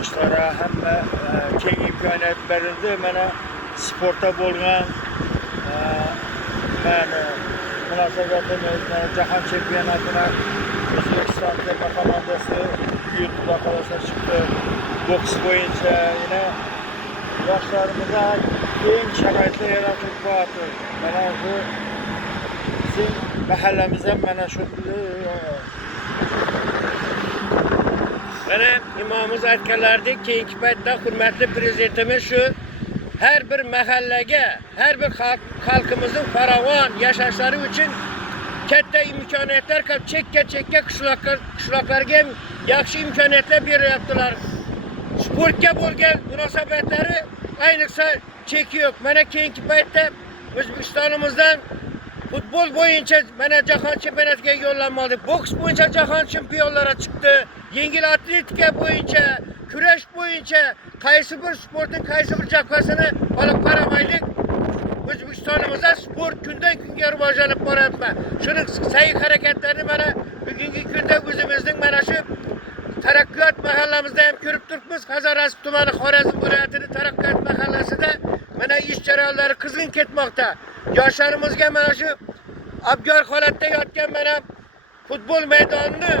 yoshlara hamma keng imkoniyat berildi. Mana sportda bo'lgan mana munosabatimiz jahon chempionatida O'zbekiston terma komandasi Xudo xolasa chiqdi. Boks bo'yicha yana yoshlarimizga keng sharoitlar yaratib qo'ydi. Mana bu bizim mahallamizda mana shu Mana imomimiz aytganlaridek, keyingi paytda hurmatli prezidentimiz shu har bir mahallaga, har bir xalqimizning farovon yashashlari uchun katta imkoniyatlar, chekka qishloqlarga ham yaxshi imkoniyatlar beryaptilar. Sportga bo'lgan munosabatlari ayniqsa cheki yo'q. Mana keyingi paytda O'zbekistonimizdan futbol bo'yicha mana jahon chempionatiga yo'llanma oldi. Boks bo'yicha jahon chempionlari chiqdi. Yengil atletika bo'yicha, kurash bo'yicha qaysi bir sportning qaysi bir jabhasini olib qaramaylik. O'zbekistonimizda sport kundan kunga rivojlanib boryapti. Shuning sa'y harakatlarini mana bugungi kunda o'zimizning mana shu Taraqqiyot mahallamizda ham ko'rib turibmiz. Hazorasp tumani Xorazm viloyatining Taraqqiyot mahallasida mana ish jarayonlari qizg'in ketmoqda. Yoshlarimizga mana shu abgor holatda yotgan mana futbol maydonini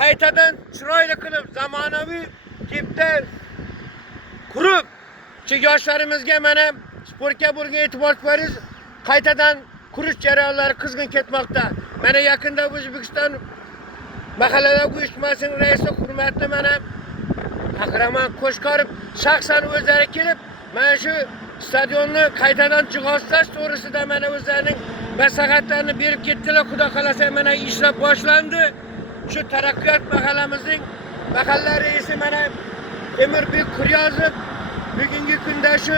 qaytadan chiroyli qilib, zamonaviy tipda qurib, yoshlarimizga mana sportga bo'lgan e'tibor berish, qaytadan qurish jarayonlari qizg'in ketmoqda. Mana yaqinda O'zbekiston mahallalar uyushmasining raisi hurmatli mana Qahramon Qo'shqorov shaxsan o'zlari kelib, mana shu stadionni qaytadan jihozlash to'g'risida mana o'zlarining maslahatlarini berib ketdilar. Xudo xolasa mana ishlar boshlandi. Shu Taraqqiyot mahallamizning mahalla raisi mana Emirbek Quryozov bugungi kunda shu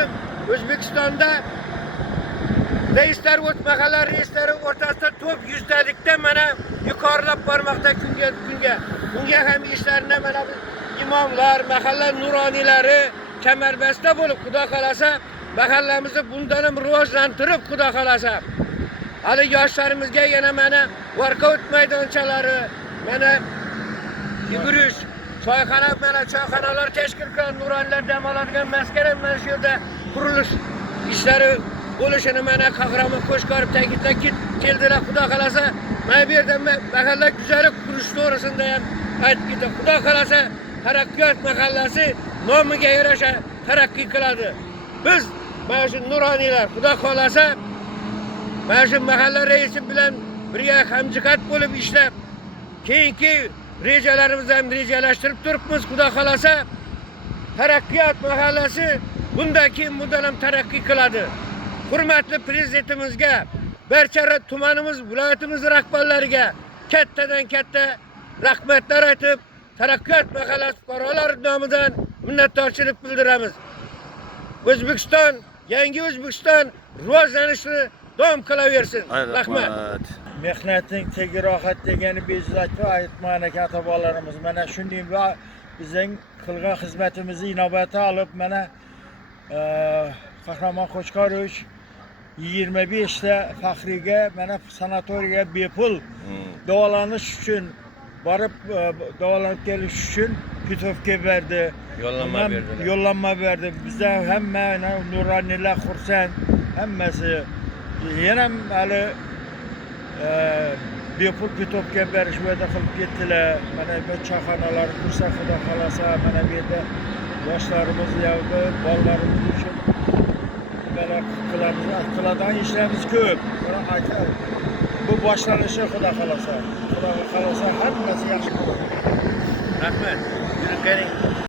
O'zbekistonda reislar mahalla reislari o'rtasida top yuzdalikda mana yuqorilab bormoqda kunga. Bunga ham ishlarini mana imomlar, mahalla nuroniylari kamarbasta bo'lib, Xudo xolasa mahallamizni bundan ham rivojlantirib, Xudo xolasa hali yoshlarimizga yana mana workout maydonchalari, mana yugurish, choyxonalar tashkil qilgan, nuroniylar dam oladigan maskana mana shu yerda qurilish ishlari bo'lishini mana Qahramon Qo'shqorov ta'kidlab keldilar. Xudo xolasa mana bu yerda mahalla güzalik qurish to'g'risida ham aytdi. Xudo xolasa Taraqqiyot mahallasi nomiga yarasha taraqqiy qiladi. Biz mana shu nuroniylar Xudo xolasa mana shu mahalla raisi bilan birga hamjihat bo'lib ishlab, keyingi rejalarimizni ham rejalashtirib turibmiz. Xudo xolasa Taraqqiyot mahallasi bundan keyin ham taraqqiy qiladi. Hurmatli prezidentimizga, barcha tumanimiz, viloyatimiz rahbarlariga kattadan katta rahmatlar aytib, Taraqqiyot mahallasi fuqarolari nomidan minnatdorchilik bildiramiz. O'zbekiston, yangi O'zbekiston rivojlanishni davom qilaversin. Rahmat. Mehnatning tegi rohat degani bejiz aytmagan ekan ota-bobolarimiz. Mana shunday bizning qilgan xizmatimizni inobatga olib, mana Qahramon Qo'shqorov 25 ta faxriga mana sanatoriyaga bepul davolanish uchun borib davolanib kelish uchun putovka berdi. Yo'llanma berdi. Bizda hamma nuroniylar xursand, hammasi yana hali bepul putovka berish va'da qilib ketdilar. Mana bu choyxonalar qursa Xudo xolasa mana bu yerda yoshlarimiz yoki bolalarimiz uchun qiladigan ishlarimiz ko'p. Bu boshlanishi Xudo xolasa. Xudo xolasa hammasi yaxshi bo'ladi. Rahmat. Yurib keling.